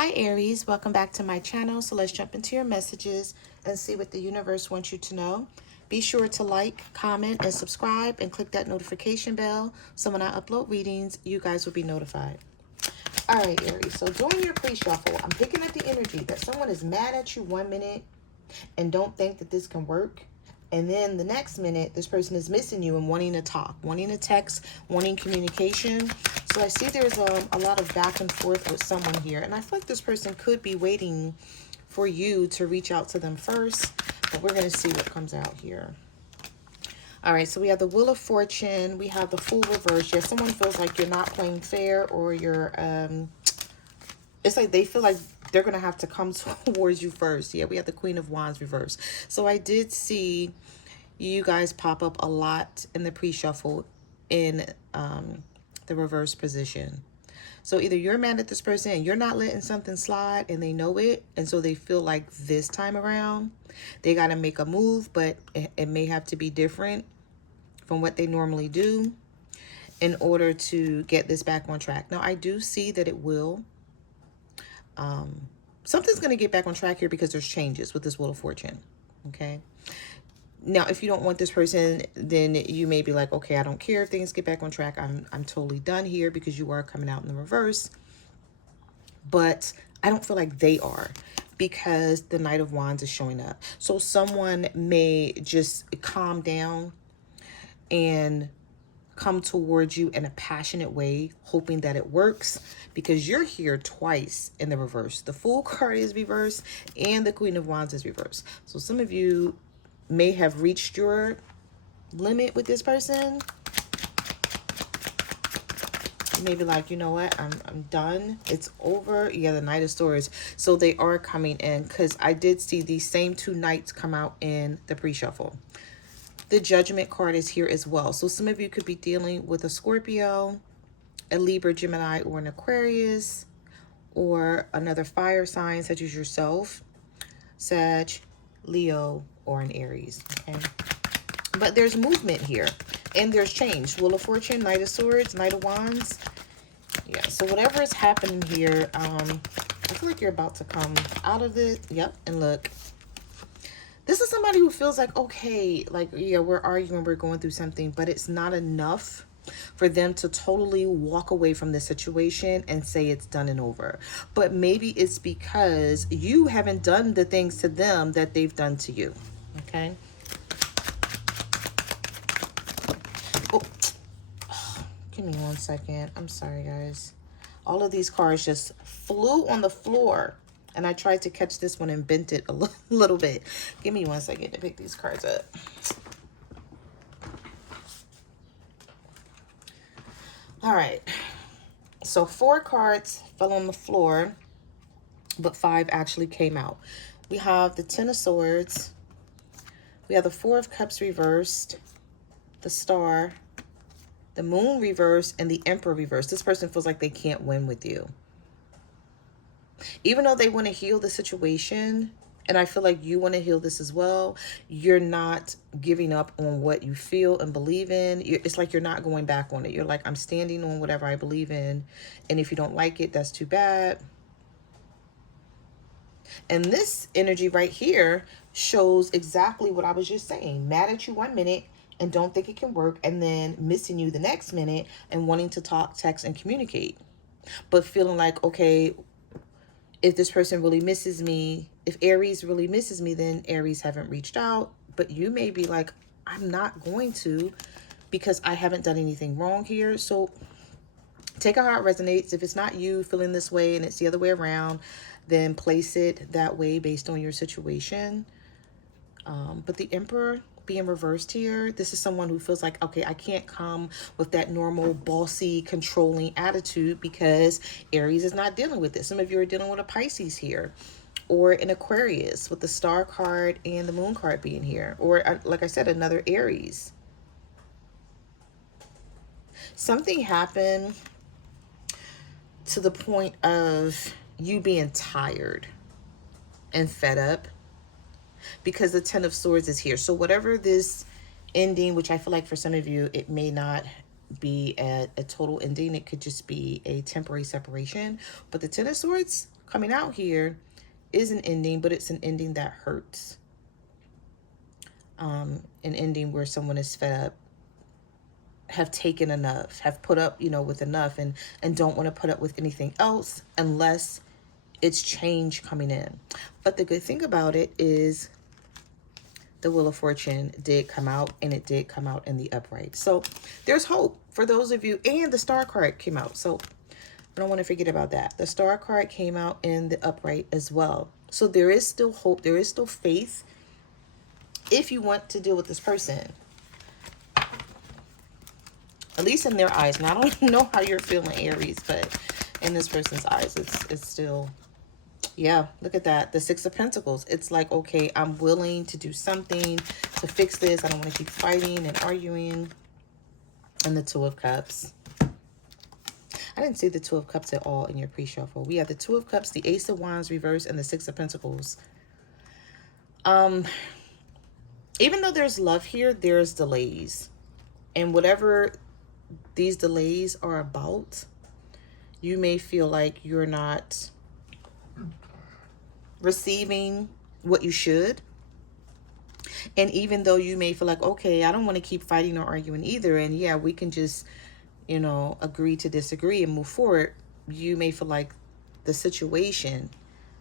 Hi Aries, welcome back to my channel. So let's jump into your messages and see what the universe wants you to know. Be sure to like, comment, and subscribe and click that notification bell so when I upload readings, you guys will be notified. All right, Aries, so during your pre-shuffle, I'm picking up the energy that someone is mad at you 1 minute and don't think that this can work. And then the next minute, this person is missing you and wanting to talk, wanting to text, wanting communication. So I see there's a lot of back and forth with someone here. And I feel like this person could be waiting for you to reach out to them first. But we're going to see what comes out here. All right, so we have the Wheel of Fortune. We have the Fool reverse. Yeah, someone feels like you're not playing fair, or you're it's like they feel like they're going to have to come towards you first. Yeah, we have the Queen of Wands reverse. So I did see you guys pop up a lot in the pre-shuffle in the reverse position. So either you're mad at this person and you're not letting something slide and they know it. And so they feel like this time around, they got to make a move, but it may have to be different from what they normally do in order to get this back on track. Now, I do see that it will. Something's going to get back on track here because there's changes with this Wheel of Fortune. Okay. Now, if you don't want this person, then you may be like, okay, I don't care if things get back on track. I'm totally done here because you are coming out in the reverse. But I don't feel like they are, because the Knight of Wands is showing up. So someone may just calm down and come towards you in a passionate way, hoping that it works, because you're here twice in the reverse. The Fool card is reversed and the Queen of Wands is reversed. So some of you may have reached your limit with this person. Maybe like, you know what, I'm done. It's over. Yeah, the Knight of Swords. So they are coming in, because I did see these same two knights come out in the pre-shuffle. The Judgment card is here as well. So some of you could be dealing with a Scorpio, a Libra, Gemini, or an Aquarius, or another fire sign such as yourself, Sag, Leo, or an Aries. Okay. But there's movement here and there's change. Wheel of Fortune, Knight of Swords, Knight of Wands. Yeah, so whatever is happening here, I feel like you're about to come out of it. Yep, and look. This is somebody who feels like, okay, like, yeah, we're arguing, we're going through something, but it's not enough for them to totally walk away from the situation and say it's done and over. But maybe it's because you haven't done the things to them that they've done to you. Okay. Oh, give me 1 second. I'm sorry, guys. All of these cards just flew on the floor. And I tried to catch this one and bent it a little bit. Give me 1 second to pick these cards up. All right. So 4 cards fell on the floor, but 5 actually came out. We have the Ten of Swords. We have the Four of Cups reversed, the Star, the Moon reversed, and the Emperor reversed. This person feels like they can't win with you. Even though they want to heal the situation, and I feel like you want to heal this as well, you're not giving up on what you feel and believe in. It's like you're not going back on it. You're like, I'm standing on whatever I believe in. And if you don't like it, that's too bad. And this energy right here shows exactly what I was just saying. Mad at you 1 minute and don't think it can work, and then missing you the next minute and wanting to talk, text, and communicate. But feeling like, okay, if this person really misses me, if Aries really misses me, then Aries haven't reached out. But you may be like, I'm not going to, because I haven't done anything wrong here. So take it how it resonates. If it's not you feeling this way and it's the other way around, then place it that way based on your situation. But the Emperor being reversed here, this is someone who feels like, okay, I can't come with that normal bossy controlling attitude because Aries is not dealing with this. Some of you are dealing with a Pisces here, or an Aquarius with the Star card and the Moon card being here, or like I said, another Aries. Something happened to the point of you being tired and fed up, because the Ten of Swords is here. So whatever this ending, which I feel like for some of you, it may not be a total ending. It could just be a temporary separation. But the Ten of Swords coming out here is an ending, but it's an ending that hurts. An ending where someone is fed up, have taken enough, have put up, with enough, and don't want to put up with anything else unless it's change coming in. But the good thing about it is the Wheel of Fortune did come out, and it did come out in the upright. So there's hope for those of you, and the Star card came out. So I don't want to forget about that. The Star card came out in the upright as well. So there is still hope. There is still faith if you want to deal with this person. At least in their eyes. Now, I don't know how you're feeling, Aries, but in this person's eyes, it's still, yeah, look at that. The Six of Pentacles. It's like, okay, I'm willing to do something to fix this. I don't want to keep fighting and arguing. And the Two of Cups. I didn't see the Two of Cups at all in your pre-shuffle. We have the Two of Cups, the Ace of Wands reverse, and the Six of Pentacles. Even though there's love here, there's delays. And whatever these delays are about, you may feel like you're not receiving what you should. And even though you may feel like, okay, I don't want to keep fighting or arguing either, and yeah, we can just, agree to disagree and move forward, you may feel like the situation,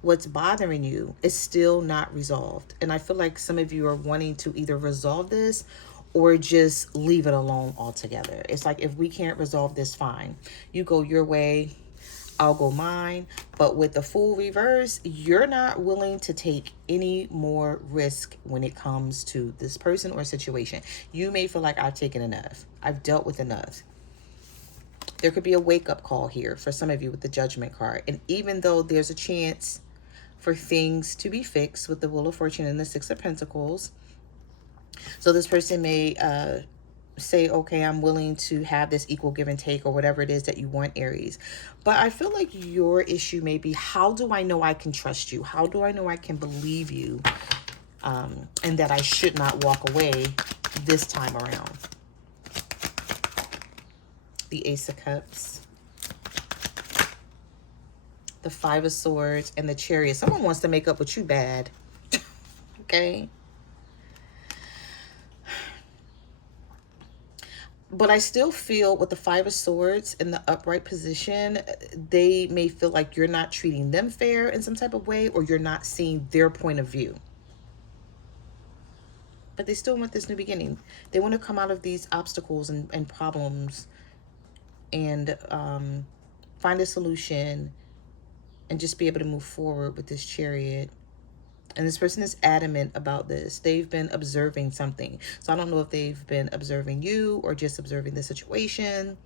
what's bothering you, is still not resolved. And I feel like some of you are wanting to either resolve this or just leave it alone altogether. It's like, if we can't resolve this, fine. You go your way, I'll go mine. But with the Fool reverse, you're not willing to take any more risk when it comes to this person or situation. You may feel like, I've taken enough. I've dealt with enough. There could be a wake-up call here for some of you with the Judgment card. And even though there's a chance for things to be fixed with the Wheel of Fortune and the Six of Pentacles, so this person may say, okay, I'm willing to have this equal give and take, or whatever it is that you want, Aries. But I feel like your issue may be, how do I know I can trust you? How do I know I can believe you? And that I should not walk away this time around. The Ace of Cups, the Five of Swords, and the Chariot. Someone wants to make up with you bad. Okay. But I still feel with the Five of Swords in the upright position, they may feel like you're not treating them fair in some type of way, or you're not seeing their point of view. But they still want this new beginning. They want to come out of these obstacles and problems and find a solution and just be able to move forward with this Chariot. And this person is adamant about this. They've been observing something. So I don't know if they've been observing you or just observing the situation.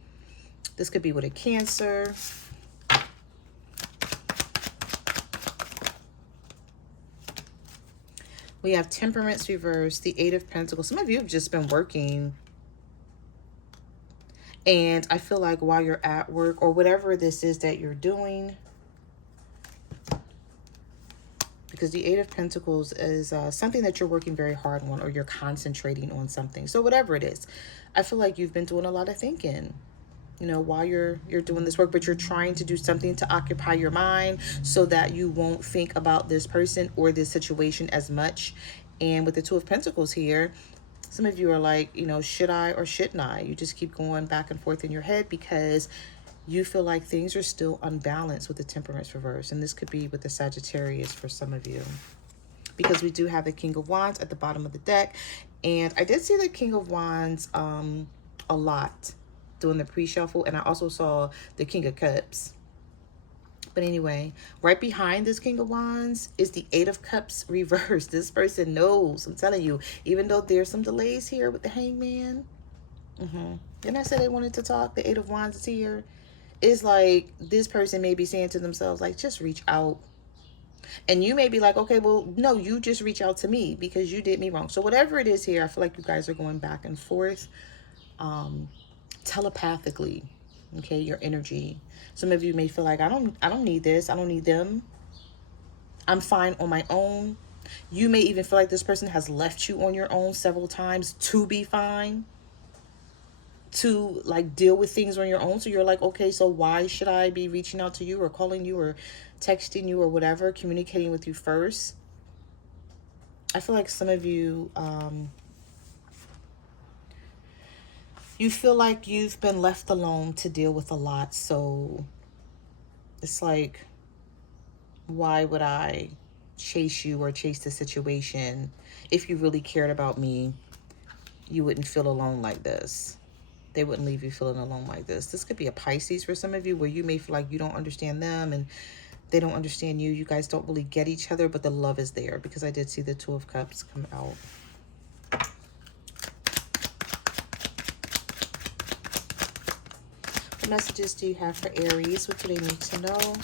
This could be with a Cancer. We have Temperance reversed, the Eight of Pentacles. Some of you have just been working. And I feel like while you're at work or whatever this is that you're doing, because the Eight of Pentacles is something that you're working very hard on, or you're concentrating on something. So whatever it is, I feel like you've been doing a lot of thinking, while you're doing this work, but you're trying to do something to occupy your mind so that you won't think about this person or this situation as much. And with the Two of Pentacles here, some of you are like, should I or shouldn't I? You just keep going back and forth in your head because you feel like things are still unbalanced with the Temperance reverse. And this could be with the Sagittarius for some of you, because we do have the King of Wands at the bottom of the deck. And I did see the King of Wands a lot doing the pre-shuffle. And I also saw the King of Cups. But anyway, right behind this King of Wands is the Eight of Cups reversed. This person knows, I'm telling you, even though there's some delays here with the Hangman. Didn't I say they wanted to talk? The Eight of Wands is here. It's like this person may be saying to themselves, like, just reach out. And you may be like, okay, well, no, you just reach out to me because you did me wrong. So whatever it is here, I feel like you guys are going back and forth telepathically. Okay, your energy. Some of you may feel like, I don't need this. I don't need them. I'm fine on my own. You may even feel like this person has left you on your own several times to be fine. to like deal with things on your own. So you're like, okay, so why should I be reaching out to you or calling you or texting you or whatever, communicating with you first? I feel like some of you, you feel like you've been left alone to deal with a lot. So it's like, why would I chase you or chase the situation? If you really cared about me, you wouldn't feel alone like this. They wouldn't leave you feeling alone like this. This could be a Pisces for some of you, where you may feel like you don't understand them and they don't understand you. You guys don't really get each other, but the love is there, because I did see the Two of Cups come out. What messages do you have for Aries? What do they need to know?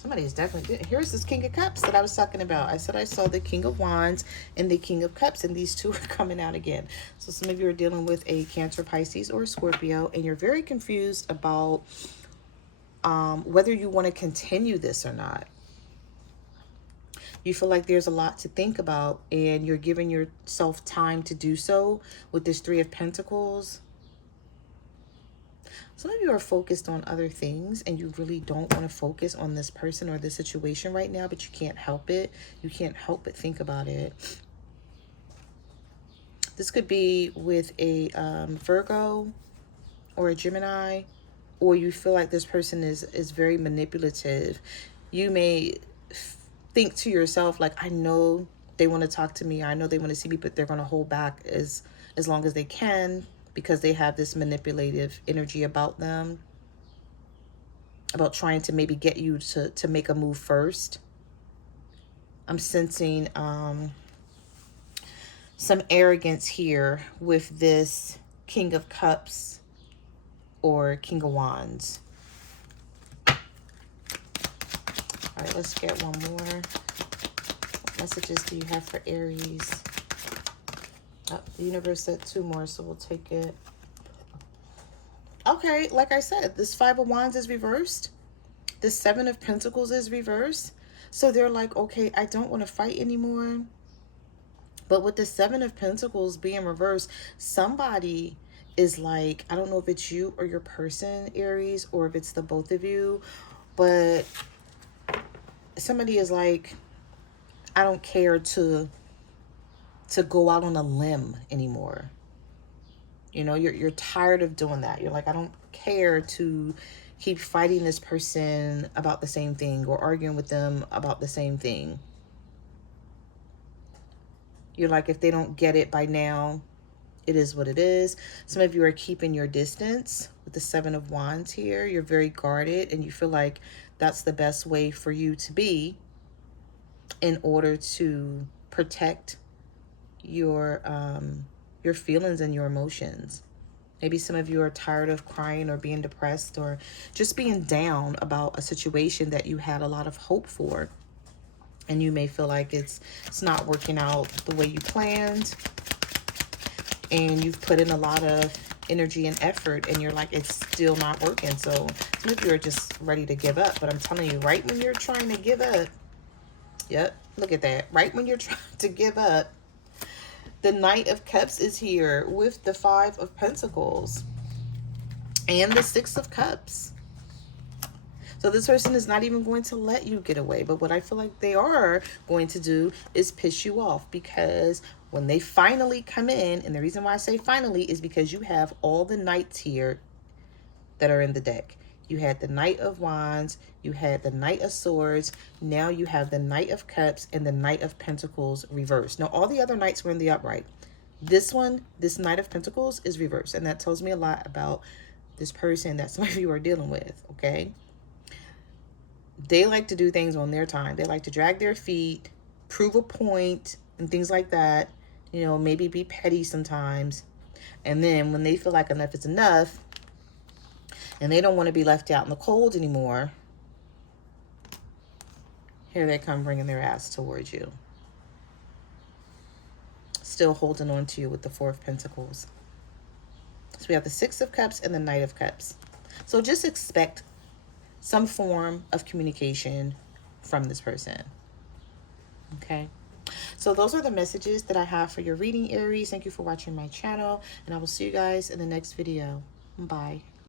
Somebody is definitely... Here's this King of Cups that I was talking about. I said I saw the King of Wands and the King of Cups, and these two are coming out again. So some of you are dealing with a Cancer, Pisces, or a Scorpio, and you're very confused about whether you want to continue this or not. You feel like there's a lot to think about, and you're giving yourself time to do so with this Three of Pentacles. Some of you are focused on other things, and you really don't want to focus on this person or this situation right now, but you can't help it. You can't help but think about it. This could be with a Virgo or a Gemini, or you feel like this person is very manipulative. You may think to yourself, like, I know they want to talk to me, I know they want to see me, but they're going to hold back as long as they can, because they have this manipulative energy about them, about trying to maybe get you to make a move first. I'm sensing some arrogance here with this King of Cups or King of Wands. All right, let's get one more. What messages do you have for Aries? Oh, the universe said two more, so we'll take it. Okay, like I said, this Five of Wands is reversed. The Seven of Pentacles is reversed. So they're like, okay, I don't want to fight anymore. But with the Seven of Pentacles being reversed, somebody is like, I don't know if it's you or your person, Aries, or if it's the both of you, but somebody is like, I don't care to go out on a limb anymore. You know, you're tired of doing that. You're like, I don't care to keep fighting this person about the same thing or arguing with them about the same thing. You're like, if they don't get it by now, it is what it is. Some of you are keeping your distance with the Seven of Wands here. You're very guarded, and you feel like that's the best way for you to be in order to protect your feelings and your emotions. Maybe some of you are tired of crying or being depressed or just being down about a situation that you had a lot of hope for. And you may feel like it's not working out the way you planned. And you've put in a lot of energy and effort, and you're like, it's still not working. So some of you are just ready to give up. But I'm telling you, right when you're trying to give up, yep, look at that. Right when you're trying to give up, the Knight of Cups is here with the Five of Pentacles and the Six of Cups. So this person is not even going to let you get away. But what I feel like they are going to do is piss you off, because when they finally come in, and the reason why I say finally is because you have all the knights here that are in the deck. You had the Knight of Wands, you had the Knight of Swords, now you have the Knight of Cups and the Knight of Pentacles reversed. Now, all the other knights were in the upright. This one, this Knight of Pentacles, is reversed, and that tells me a lot about this person that some of you are dealing with, okay? They like to do things on their time. They like to drag their feet, prove a point, and things like that. You know, maybe be petty sometimes. And then when they feel like enough is enough, and they don't want to be left out in the cold anymore, here they come bringing their ass towards you. Still holding on to you with the Four of Pentacles. So we have the Six of Cups and the Knight of Cups. So just expect some form of communication from this person. Okay? So those are the messages that I have for your reading, Aries. Thank you for watching my channel, and I will see you guys in the next video. Bye.